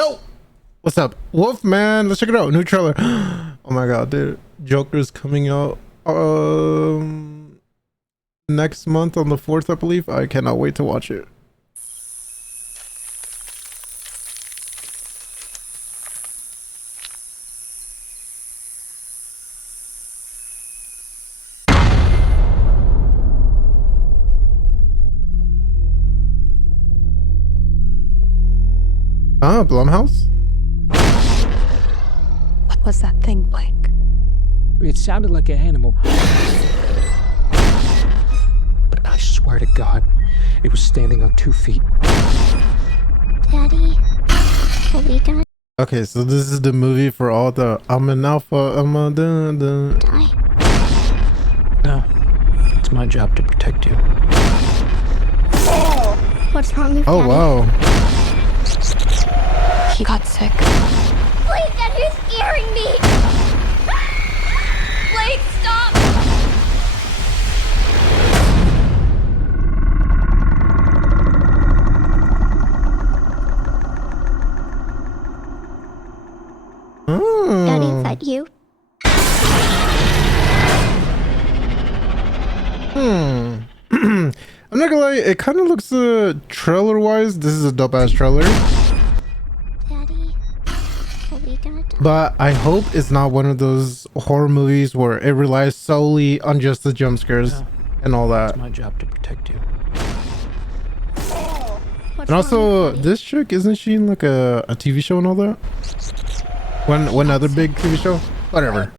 Yo, what's up, Wolfman? Let's check it out. New trailer. Oh my god, dude. Joker's coming out next month on the 4th, I believe. I cannot wait to watch it. Ah, Blumhouse? What was that thing, Blake? It sounded like an animal. But I swear to God, it was standing on 2 feet. Daddy, are we gonna Okay, so this is the movie for all the I'm an alpha, I'm a die? No, it's my job to protect you. What's wrong with Oh Daddy? wow. He got sick. Please, Dad, you're scaring me! Blake, stop! Daddy, is that you? I'm not gonna lie, it kind of looks trailer wise, this is a dope ass trailer, Daddy, are we gonna die? but I hope it's not one of those horror movies where it relies solely on just the jump scares and all that. It's my job to protect you. What's And also, wrong with Daddy? this chick, isn't she in like a TV show and all that? One other big TV show? Whatever.